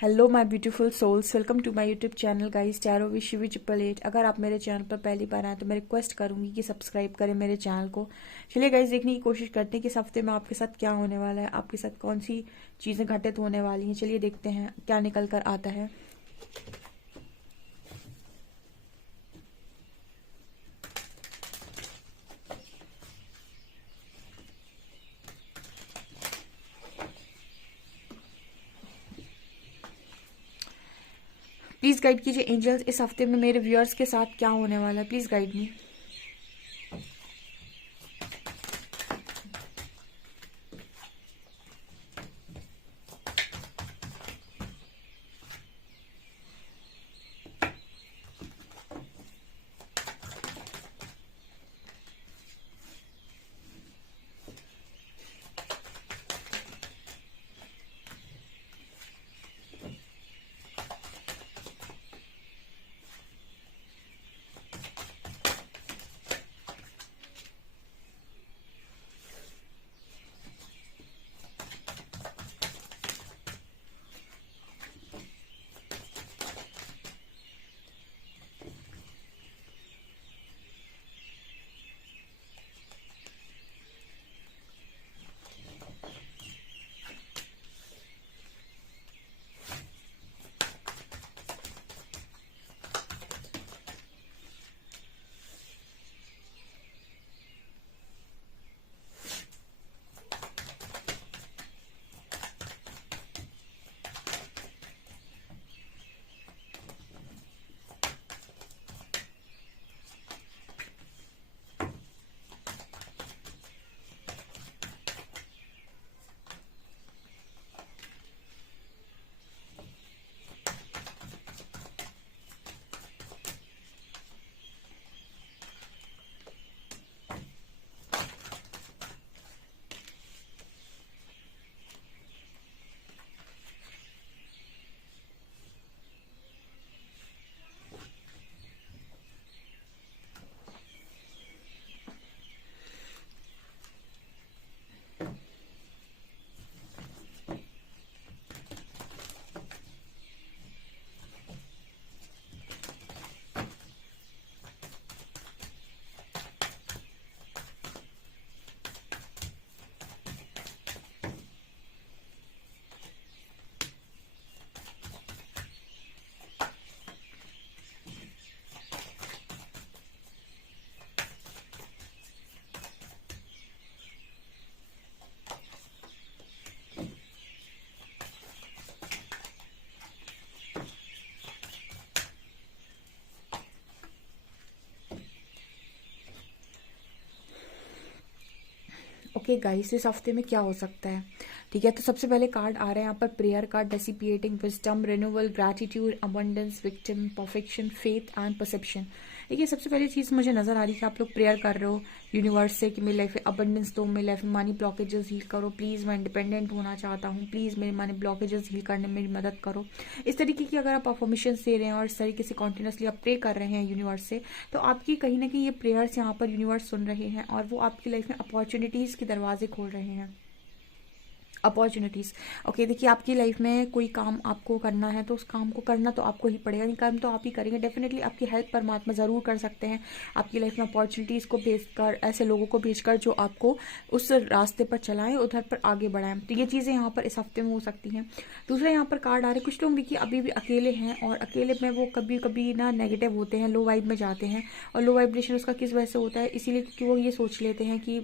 Hello my beautiful souls, welcome to my YouTube channel guys. Tarot with Shivi 888। अगर आप मेरे channel पर पहली बार आए तो मैं रिक्वेस्ट करूंगी कि सब्सक्राइब करें मेरे चैनल को। चलिए गाइस, देखने की कोशिश करते हैं कि इस हफ्ते में आपके साथ क्या होने वाला है, आपके साथ कौन सी चीज़ें घटित होने वाली हैं। चलिए देखते हैं क्या निकल कर आता है। प्लीज़ गाइड कीजिए एंजल्स, इस हफ्ते में मेरे व्यूअर्स के साथ क्या होने वाला है। Please guide me. Okay guys, इस हफ्ते में क्या हो सकता है। ठीक है, तो सबसे पहले कार्ड आ रहे हैं यहाँ पर prayer card, dissipating wisdom, renewal, gratitude, abundance, victim, perfection, faith and perception. देखिए, सबसे पहली चीज़ मुझे नजर आ रही है कि आप लोग प्रेयर कर रहे हो यूनिवर्स से कि मेरी लाइफ में अबंडेंस दो, मेरी लाइफ में मनी ब्लॉकेजेस हील करो प्लीज़, मैं इंडिपेंडेंट होना चाहता हूँ, प्लीज़ मेरे मनी ब्लॉकेजेस हील करने में मेरी मदद करो। इस तरीके की अगर आप अफर्मेशन दे रहे हैं और इस तरीके से कॉन्टिन्यूसली आप प्रे कर रहे हैं यूनिवर्स से, तो आपकी कहीं ना कहीं ये प्रेयर्स यहाँ पर यूनिवर्स सुन रहे हैं और वो आपकी लाइफ में अपॉर्चुनिटीज़ के दरवाजे खोल रहे हैं। अपॉर्चुनिटीज़। ओके, देखिए, आपकी लाइफ में कोई काम आपको करना है तो उस काम को करना तो आपको ही पड़ेगा, नहीं काम तो आप ही करेंगे। डेफिनेटली आपकी हेल्प परमात्मा ज़रूर कर सकते हैं आपकी लाइफ में अपॉर्चुनिटीज़ को भेजकर, ऐसे लोगों को भेजकर जो आपको उस रास्ते पर चलाएं, उधर पर आगे बढ़ाएं। तो ये चीज़ें यहाँ पर इस हफ्ते में हो सकती हैं। दूसरा यहाँ पर कार्ड आ रहे हैं, कुछ लोग देखिए अभी भी अकेले हैं और अकेले में वो कभी कभी ना नेगेटिव होते हैं, लो वाइब में जाते हैं। और लो वाइब्रेशन उसका किस वजह से होता है, इसीलिए क्योंकि वो ये सोच लेते हैं कि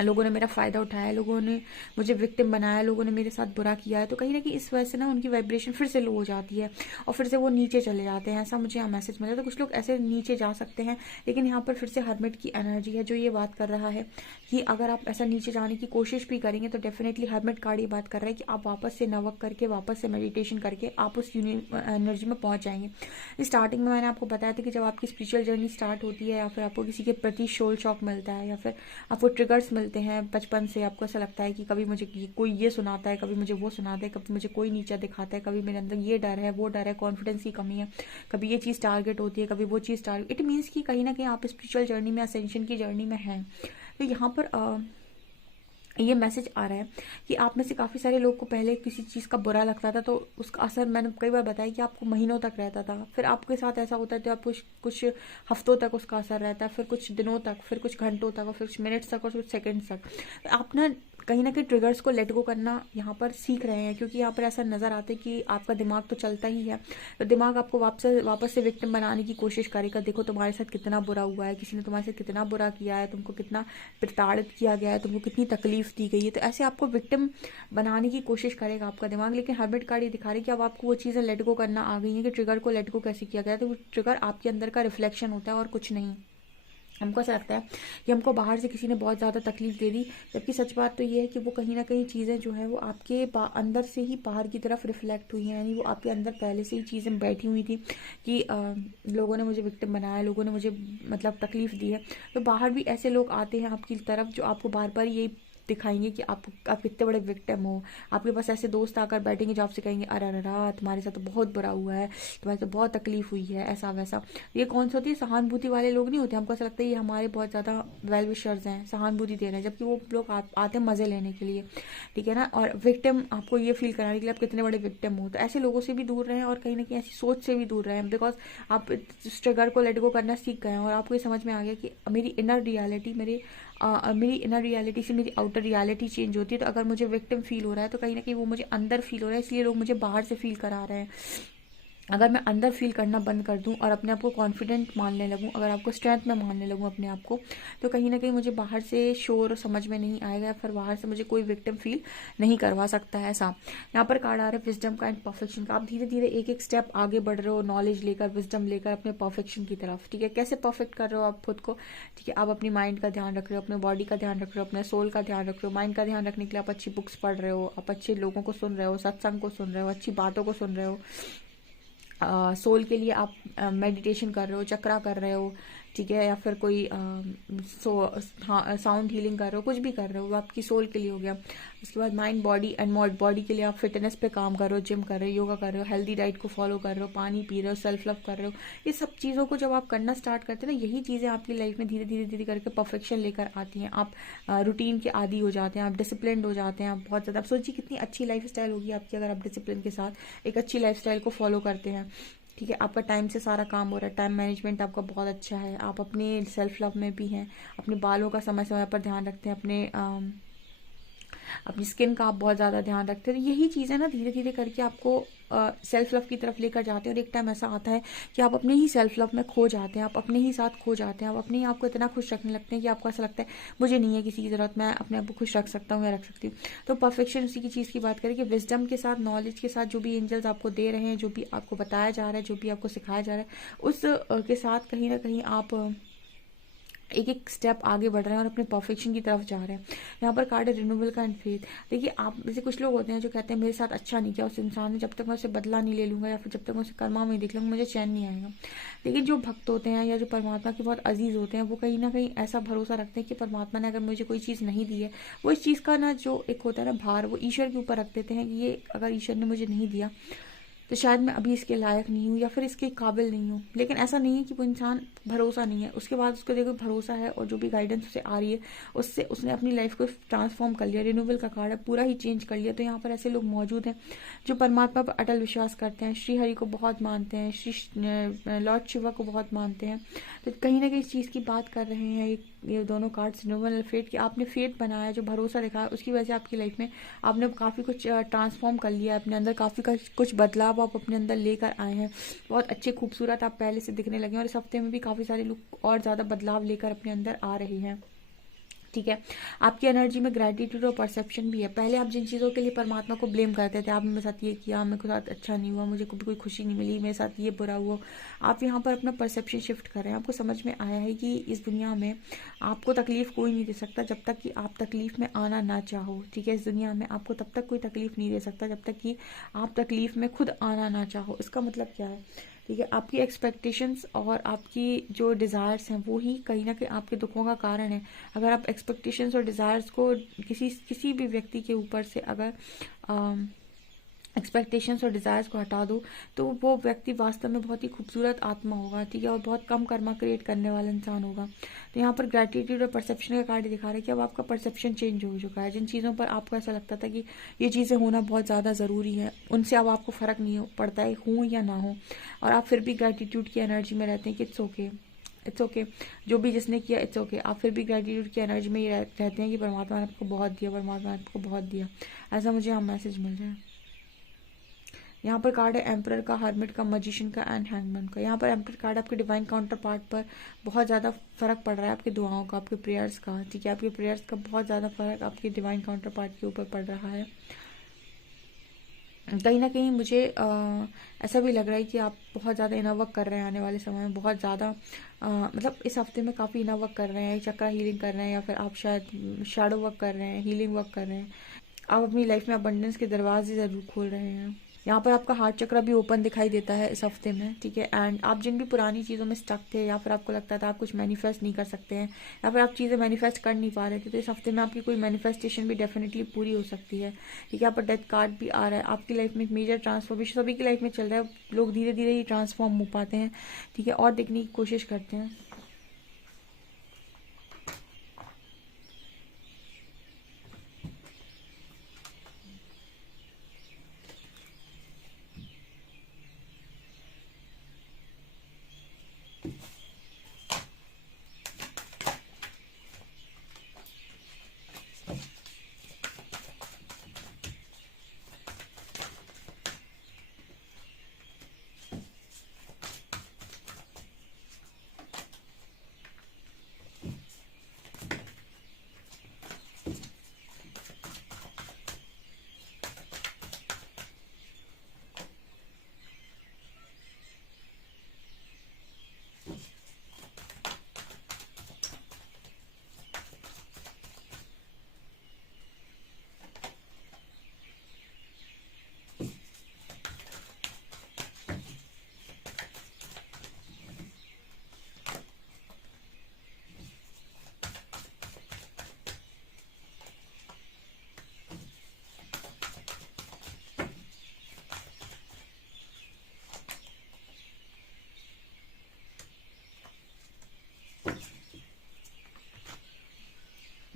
लोगों ने मेरा फ़ायदा उठाया, लोगों ने मुझे विक्टिम बनाया, लोगों ने मेरे साथ बुरा किया है। तो कहीं ना कहीं इस वजह से ना उनकी वाइब्रेशन फिर से लो हो जाती है और फिर से वो नीचे चले जाते हैं। ऐसा मुझे यहाँ मैसेज मिला। तो कुछ लोग ऐसे नीचे जा सकते हैं, लेकिन यहाँ पर फिर से हर्मिट की एनर्जी है जो ये बात कर रहा है कि अगर आप ऐसा नीचे जाने की कोशिश भी करेंगे तो डेफिनेटली हर्मिट कार्ड ये बात कर रहा है कि आप वापस से नवक करके, वापस से मेडिटेशन करके आप उस एनर्जी में पहुंच जाएंगे। स्टार्टिंग में मैंने आपको बताया था कि जब आपकी स्पिरिचुअल जर्नी स्टार्ट होती है या फिर आपको किसी के प्रति शोल शॉक मिलता है या फिर आपको ट्रिगर्स मिलते हैं बचपन से, आपको ऐसा लगता है कि कभी मुझे कोई ये सुनाता है, कभी मुझे वो सुनाता है, कभी मुझे कोई नीचा दिखाता है, कभी मेरे अंदर ये डर है, वो डर है, कॉन्फिडेंस की कमी है, कभी ये चीज़ टारगेट होती है, कभी वो चीज़ टारगेट। इट मीन्स कि कहीं ना कहीं आप स्पिरिचुअल जर्नी में, असेंशन की जर्नी में हैं। तो यहाँ पर ये मैसेज आ रहा है कि आप में से काफ़ी सारे लोग को पहले किसी चीज़ का बुरा लगता था, तो उसका असर मैंने कई बार बताया कि आपको महीनों तक रहता था, फिर आपके साथ ऐसा होता है तो आप कुछ कुछ हफ्तों तक उसका असर रहता है, फिर कुछ दिनों तक, फिर कुछ घंटों तक, और फिर कुछ मिनट्स तक, और कुछ सेकंड्स तक। आप ना कहीं ना कहीं ट्रिगर्स को लेट गो करना यहाँ पर सीख रहे हैं, क्योंकि यहाँ पर ऐसा नज़र आता है कि आपका दिमाग तो चलता ही है, तो दिमाग आपको वापस से विक्टिम बनाने की कोशिश करेगा। देखो तुम्हारे साथ कितना बुरा हुआ है, किसी ने तुम्हारे साथ कितना बुरा किया है, तुमको कितना प्रताड़ित किया गया है, तुमको कितनी तकलीफ दी गई है, तो ऐसे आपको विक्टिम बनाने की कोशिश करेगा आपका दिमाग। लेकिन हर्मिट कार्ड ये दिखा रही है कि अब आपको वो चीज़ें लेट गो करना आ गई हैं कि ट्रिगर को लेट गो कैसे किया गया है। तो वो ट्रिगर आपके अंदर का रिफ्लेक्शन होता है और कुछ नहीं। हमको ऐसा लगता है कि हमको बाहर से किसी ने बहुत ज़्यादा तकलीफ दे दी, जबकि सच बात तो ये है कि वो कहीं ना कहीं चीज़ें जो है वो आपके अंदर से ही बाहर की तरफ रिफ्लेक्ट हुई हैं, यानी वो आपके अंदर पहले से ही चीज़ें बैठी हुई थी कि लोगों ने मुझे विक्टिम बनाया, लोगों ने मुझे मतलब तकलीफ दी है। तो बाहर भी ऐसे लोग आते हैं आपकी तरफ जो आपको बार बार यही दिखाएंगे कि आप कितने बड़े विक्टिम हो। आपके पास ऐसे दोस्त आकर बैठेंगे जो आपसे कहेंगे अरे अरे तुम्हारे साथ तो बहुत बुरा हुआ है, तुम्हारे साथ बहुत तकलीफ हुई है, ऐसा वैसा। ये कौन सी होती है, सहानुभूति वाले लोग नहीं होते। हमको ऐसा लगता है ये हमारे बहुत ज़्यादा वेल विशर्स हैं, सहानुभूति दे रहे हैं, जबकि वो लोग आते हैं मज़े लेने के लिए, ठीक है ना। और विक्टिम आपको ये फील कराने के लिए आप कितने बड़े विक्टिम हो। तो ऐसे लोगों से भी दूर रहें और कहीं ना कहीं ऐसी सोच से भी दूर रहें, बिकॉज आप स्ट्रगल को लेट गो करना सीख गए हैं और आपको ये समझ में आ गया कि मेरी इनर रियलिटी मेरी इनर रियलिटी से मेरी आउटर रियलिटी चेंज होती है। तो अगर मुझे विक्टिम फील हो रहा है तो कहीं ना कहीं वो मुझे अंदर फील हो रहा है, इसलिए लोग मुझे बाहर से फील करा रहे हैं। अगर मैं अंदर फील करना बंद कर दूं और अपने आप को कॉन्फिडेंट मानने लगूं, अगर आपको स्ट्रेंथ में मानने लगूं अपने आप को, तो कहीं ना कहीं मुझे बाहर से शोर समझ में नहीं आएगा, फिर बाहर से मुझे कोई विक्टिम फील नहीं करवा सकता है। ऐसा यहाँ पर कार्ड आ रहा है विजडम का एंड परफेक्शन का। आप धीरे धीरे एक एक स्टेप आगे बढ़ रहे हो, नॉलेज लेकर, विजडम लेकर अपने परफेक्शन की तरफ, ठीक है। कैसे परफेक्ट कर रहे हो आप खुद को, ठीक है। आप अपनी माइंड का ध्यान रख रहे हो, अपने बॉडी का ध्यान रख रहे हो, अपने सोल का ध्यान रख रहे हो। माइंड का ध्यान रखने के लिए आप अच्छी बुक्स पढ़ रहे हो, आप अच्छे लोगों को सुन रहे हो, सत्संग को सुन रहे हो, अच्छी बातों को सुन रहे हो। सोल के लिए आप मेडिटेशन कर रहे हो, चक्रा कर रहे हो, ठीक है, या फिर कोई साउंड हीलिंग कर रहे हो, कुछ भी कर रहे हो, वो आपकी सोल के लिए हो गया। उसके बाद माइंड, बॉडी एंड बॉडी के लिए आप फिटनेस पे काम कर रहे हो, जिम कर रहे हो, योगा कर रहे हो, हेल्दी डाइट को फॉलो कर रहे हो, पानी पी रहे हो, सेल्फ लव कर रहे हो। ये सब चीज़ों को जब आप करना स्टार्ट करते हैं ना, यही चीज़ें आपकी लाइफ में धीरे धीरे धीरे करके परफेक्शन लेकर आती हैं। आप रूटीन के आदी हो जाते हैं, आप डिसिप्लिन हो जाते हैं, आप बहुत ज़्यादा। आप सोचिए कितनी अच्छी लाइफ स्टाइल होगी आपकी अगर आप डिसिप्लिन के साथ एक अच्छी लाइफ स्टाइल को फॉलो करते हैं, ठीक है। आपका टाइम से सारा काम हो रहा है, टाइम मैनेजमेंट आपका बहुत अच्छा है, आप अपने सेल्फ लव में भी हैं, अपने बालों का समय समय पर ध्यान रखते हैं, अपनी स्किन का आप बहुत ज़्यादा ध्यान रखते हैं। तो यही चीज़ें ना धीरे धीरे करके आपको सेल्फ लव की तरफ लेकर जाते हैं। और एक टाइम ऐसा आता है कि आप अपने ही सेल्फ लव में खो जाते हैं, आप अपने ही साथ खो जाते हैं, आप अपने ही आपको इतना खुश रखने लगते हैं कि आपको ऐसा लगता है मुझे नहीं है किसी की ज़रूरत, मैं अपने आप को खुश रख सकता हूँ या रख सकती हूँ। तो परफेक्शन उसी की चीज़ की बात करें कि विजडम के साथ, नॉलेज के साथ जो भी एंजल्स आपको दे रहे हैं, जो भी आपको बताया जा रहा है, जो भी आपको सिखाया जा रहा है, उस के साथ कहीं ना कहीं आप एक एक स्टेप आगे बढ़ रहे हैं और अपने परफेक्शन की तरफ जा रहे हैं। यहाँ पर कार्ड है रिन्यूअल का एंड फेथ। देखिए, आप जैसे कुछ लोग होते हैं जो कहते हैं मेरे साथ अच्छा नहीं किया उस इंसान ने, जब तक मैं उसे बदला नहीं ले लूँगा या फिर जब तक मैं उसे कर्मा में देख लूँगा मुझे चैन नहीं आएगा। लेकिन जो भक्त होते हैं या जो परमात्मा के बहुत अजीज होते हैं, वो कहीं ना कहीं ऐसा भरोसा रखते हैं कि परमात्मा ने अगर मुझे कोई चीज़ नहीं दी है, वो इस चीज़ का ना जो एक होता है ना भार, वो ईश्वर के ऊपर रख देते हैं कि ये अगर ईश्वर ने मुझे नहीं दिया तो शायद मैं अभी इसके लायक नहीं हूँ या फिर इसके काबिल नहीं हूँ। लेकिन ऐसा नहीं है कि वो इंसान भरोसा नहीं है, उसके बाद उसको देखो भरोसा है और जो भी गाइडेंस उसे आ रही है उससे उसने अपनी लाइफ को ट्रांसफॉर्म कर लिया। रिन्यूअल का कार्ड है, पूरा ही चेंज कर लिया। तो यहाँ पर ऐसे लोग मौजूद हैं जो परमात्मा पर अटल विश्वास करते हैं, श्री हरि को बहुत मानते हैं, श्री लॉर्ड शिवा को बहुत मानते हैं। तो कहीं ना कहीं इस चीज़ की बात कर रहे हैं ये दोनों कार्ड्स, रिन्यूअल फेट, कि आपने फेट बनाया, जो भरोसा दिखाया, उसकी वजह से आपकी लाइफ में आपने काफ़ी कुछ ट्रांसफॉर्म कर लिया, अपने अंदर काफ़ी कुछ बदलाव आप अपने अंदर लेकर आए हैं। बहुत अच्छे खूबसूरत आप पहले से दिखने लगे हैं और इस हफ्ते में भी काफ़ी सारे लोग और ज़्यादा बदलाव लेकर अपने अंदर आ रहे हैं, ठीक है। आपकी एनर्जी में ग्रेटिट्यूड और परसेप्शन भी है। पहले आप जिन चीज़ों के लिए परमात्मा को ब्लेम करते थे, आपने मेरे साथ ये किया, मेरे साथ अच्छा नहीं हुआ, मुझे कभी कोई खुशी नहीं मिली, मेरे साथ ये बुरा हुआ, आप यहाँ पर अपना परसेप्शन शिफ्ट कर रहे हैं। आपको समझ में आया है कि इस दुनिया में आपको तकलीफ कोई नहीं दे सकता जब तक कि आप तकलीफ में आना ना चाहो, ठीक है। इस दुनिया में आपको तब तक कोई तकलीफ नहीं दे सकता जब तक कि आप तकलीफ में खुद आना ना चाहो। इसका मतलब क्या है, ठीक है। आपकी एक्सपेक्टेशंस और आपकी जो डिज़ायर्स हैं वो ही कहीं ना कहीं आपके दुखों का कारण है। अगर आप एक्सपेक्टेशंस और डिज़ायर्स को किसी भी व्यक्ति के ऊपर से अगर एक्सपेक्टेशंस और डिज़ायर्स को हटा दो, तो वो व्यक्ति वास्तव में बहुत ही खूबसूरत आत्मा होगा, ठीक है, और बहुत कम कर्मा क्रिएट करने वाला इंसान होगा। तो यहाँ पर ग्रैटिट्यूड और परसेप्शन का कार्ड दिखा रहा है कि अब आपका परसेप्शन चेंज हो चुका है। जिन चीज़ों पर आपको ऐसा लगता था कि ये चीज़ें होना बहुत ज़्यादा ज़रूरी है, उनसे अब आपको फ़र्क नहीं पड़ता है, हूँ या ना हो, और आप फिर भी ग्रैटिट्यूड की एनर्जी में रहते हैं कि इट्स ओके, इट्स ओके, जो भी जिसने किया इट्स ओके। आप फिर भी ग्रैटिट्यूड की एनर्जी में ही रहते हैं कि परमात्मा ने आपको बहुत दिया, परमात्मा ने आपको बहुत दिया। ऐसा मुझे यहाँ मैसेज मिल रहा है। यहाँ पर कार्ड है एम्परर का, हर्मिट का, मजिशियन का एंड हैंगमैन का। यहाँ पर एम्परर कार्ड आपके डिवाइन काउंटर पार्ट पर बहुत ज़्यादा फर्क पड़ रहा है, आपकी दुआओं का, आपके प्रेयर्स का, ठीक है, आपके प्रेयर्स का बहुत ज़्यादा फर्क आपके डिवाइन काउंटर पार्ट के ऊपर पड़ रहा है। कहीं ना कहीं मुझे ऐसा भी लग रहा है कि आप बहुत ज़्यादा इनर वर्क कर रहे हैं आने वाले समय में, बहुत ज़्यादा मतलब इस हफ्ते में काफ़ी इनर वर्क कर रहे हैं, चक्रा हीलिंग कर रहे हैं, या फिर आप शायद शैडो वर्क कर रहे हैं, हीलिंग वर्क कर रहे हैं। आप अपनी लाइफ में अबंडेंस के दरवाजे ज़रूर खोल रहे हैं। यहाँ पर आपका हार्ट चक्र भी ओपन दिखाई देता है इस हफ्ते में, ठीक है। एंड आप जिन भी पुरानी चीज़ों में स्टक थे, या फिर आपको लगता था आप कुछ मैनिफेस्ट नहीं कर सकते हैं, या फिर आप चीज़ें मैनिफेस्ट कर नहीं पा रहे थे, तो इस हफ्ते में आपकी कोई मैनिफेस्टेशन भी डेफिनेटली पूरी हो सकती है, ठीक है। यहाँ पर डेथ कार्ड भी आ रहा है। आपकी लाइफ में एक मेजर ट्रांसफॉर्मेशन सभी की लाइफ में चल रहा है, लोग धीरे धीरे ही ट्रांसफॉर्म हो पाते हैं, ठीक है, और देखने की कोशिश करते हैं।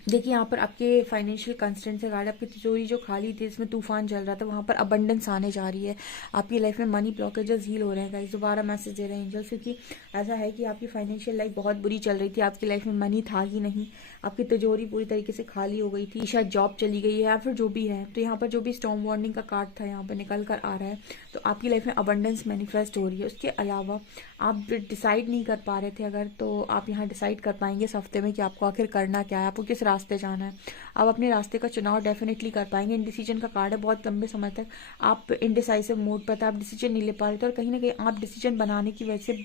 देखिए, यहाँ पर आपके फाइनेंशियल कंस्ट्रेंट से गार्ड, आपकी तिजोरी जो खाली थी, इसमें तूफान चल रहा था, वहाँ पर अबंडेंस आने जा रही है। आपकी लाइफ में मनी ब्लॉकेजेस हील हो रहे हैं गाइस। दोबारा मैसेज दे रहे हैं एंजल्स, क्योंकि ऐसा है कि आपकी फाइनेंशियल लाइफ बहुत बुरी चल रही थी, आपकी लाइफ में मनी था ही नहीं, आपकी तिजोरी पूरी तरीके से खाली हो गई थी, शायद जॉब चली गई है या फिर जो भी है। तो यहाँ पर जो भी स्टॉर्म वार्निंग का कार्ड था यहाँ पर निकल कर आ रहा है, तो आपकी लाइफ में अबंडेंस मैनिफेस्ट हो रही है। उसके अलावा आप डिसाइड नहीं कर पा रहे थे अगर, तो आप यहाँ डिसाइड कर पाएंगे इस हफ्ते में कि आपको आखिर करना क्या है, आपको किस रास्ते जाना है। आप अपने रास्ते का चुनाव डेफिनेटली कर पाएंगे। इंडिसीजन का कार्ड है, बहुत लंबे समय तक आप इनडिसाइसिव मोड पर थे, आप डिसीजन नहीं ले पा रहे थे, और कहीं ना कहीं आप डिसीजन बनाने की वजह से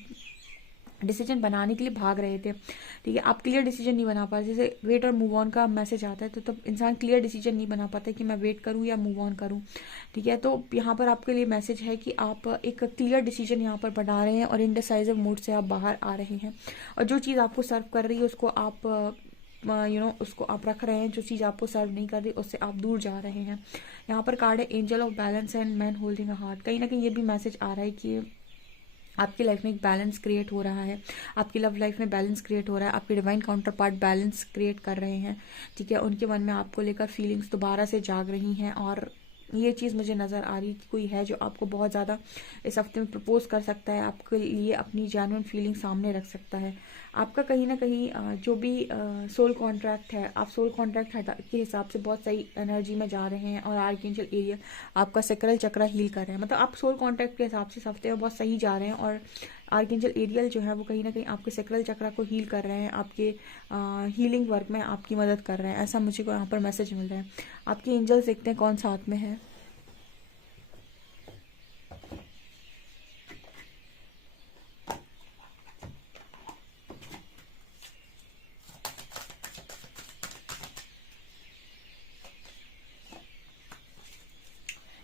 डिसीजन बनाने के लिए भाग रहे थे, ठीक है। आप क्लियर डिसीजन नहीं बना पा रहे, जैसे वेट और मूव ऑन का मैसेज आता है, तो तब इंसान क्लियर डिसीजन नहीं बना पाता कि मैं वेट करूं या मूव ऑन करूं, ठीक है। तो यहाँ पर आपके लिए मैसेज है कि आप एक क्लियर डिसीजन यहाँ पर बना रहे हैं और इनडिसाइसिव मूड से आप बाहर आ रहे हैं, और जो चीज़ आपको सर्व कर रही है उसको आप उसको आप रख रहे हैं, जो चीज़ आपको सर्व नहीं कर रही उससे आप दूर जा रहे हैं। यहाँ पर कार्ड है angel of balance and man holding a heart. कहीं ना कहीं ये भी मैसेज आ रहा है कि आपकी लाइफ में एक बैलेंस क्रिएट हो रहा है, आपकी लव लाइफ में बैलेंस क्रिएट हो रहा है, आपके divine counter part balance create कर रहे हैं, ठीक है। उनके मन में आपको लेकर फीलिंग्स दोबारा से जाग रही हैं, और ये चीज़ मुझे नज़र आ रही है कि कोई है जो आपको बहुत ज़्यादा इस हफ्ते में प्रपोज कर सकता है, आपके लिए अपनी जेन्युइन फीलिंग सामने रख सकता है। आपका कहीं ना कहीं जो भी सोल कॉन्ट्रैक्ट है, आप सोल कॉन्ट्रैक्ट के हिसाब से बहुत सही एनर्जी में जा रहे हैं, और आर्कएंजल एरियल आपका सेक्रल चक्र हील कर रहे हैं, मतलब आप सोल कॉन्ट्रैक्ट के हिसाब से इस हफ्ते में बहुत सही जा रहे हैं, और आर्कएंजल एरियल जो है वो कहीं ना कहीं आपके सेक्रल चक्र को हील कर रहे हैं, आपके हीलिंग वर्क में आपकी मदद कर रहे हैं, ऐसा मुझे को यहाँ पर मैसेज मिल रहा है। आपके एंजल्स देखते हैं कौन साथ में है।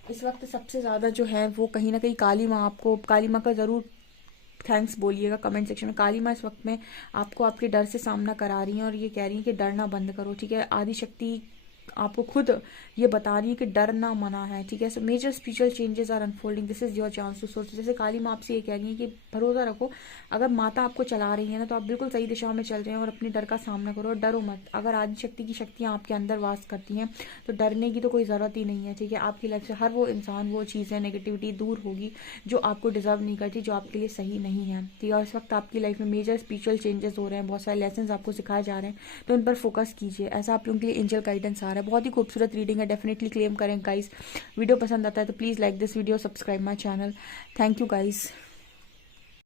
इस वक्त सबसे ज़्यादा जो है वो कहीं ना कहीं काली माँ, आपको काली माँ का ज़रूर थैंक्स बोलिएगा कमेंट सेक्शन में। काली माँ इस वक्त में आपको आपके डर से सामना करा रही हैं, और ये कह रही हैं कि डरना बंद करो, ठीक है। आदि शक्ति आपको खुद ये बता रही है कि डरना मना है, ठीक है। So major spiritual changes are unfolding, this is your chance to source. जैसे काली माँ आपसे ये कह रही है कि भरोसा रखो, अगर माता आपको चला रही है ना तो आप बिल्कुल सही दिशा में चल रहे हैं, और अपने डर का सामना करो और डरो मत। अगर आदिशक्ति की शक्तियाँ आपके अंदर वास करती हैं तो डरने की तो कोई ज़रूरत ही नहीं है, ठीक है। आपकी लाइफ से हर वो इंसान, वो चीज़ें, नेगेटिविटी दूर होगी जो आपको डिजर्व नहीं करती, जो आपके लिए सही नहीं है, ठीक है। और इस वक्त आपकी लाइफ में मेजर स्पिरिचुअल चेंजेस हो रहे हैं, बहुत सारे लेसन आपको सिखाए जा रहे हैं, तो उन पर फोकस कीजिए। ऐसा आप लोगों के लिए एंजल गाइडेंस आ रहा है। बहुत ही खूबसूरत रीडिंग है, डेफिनेटली क्लेम करें गाइस। वीडियो पसंद आता है तो please like this video, subscribe my channel. Thank you guys.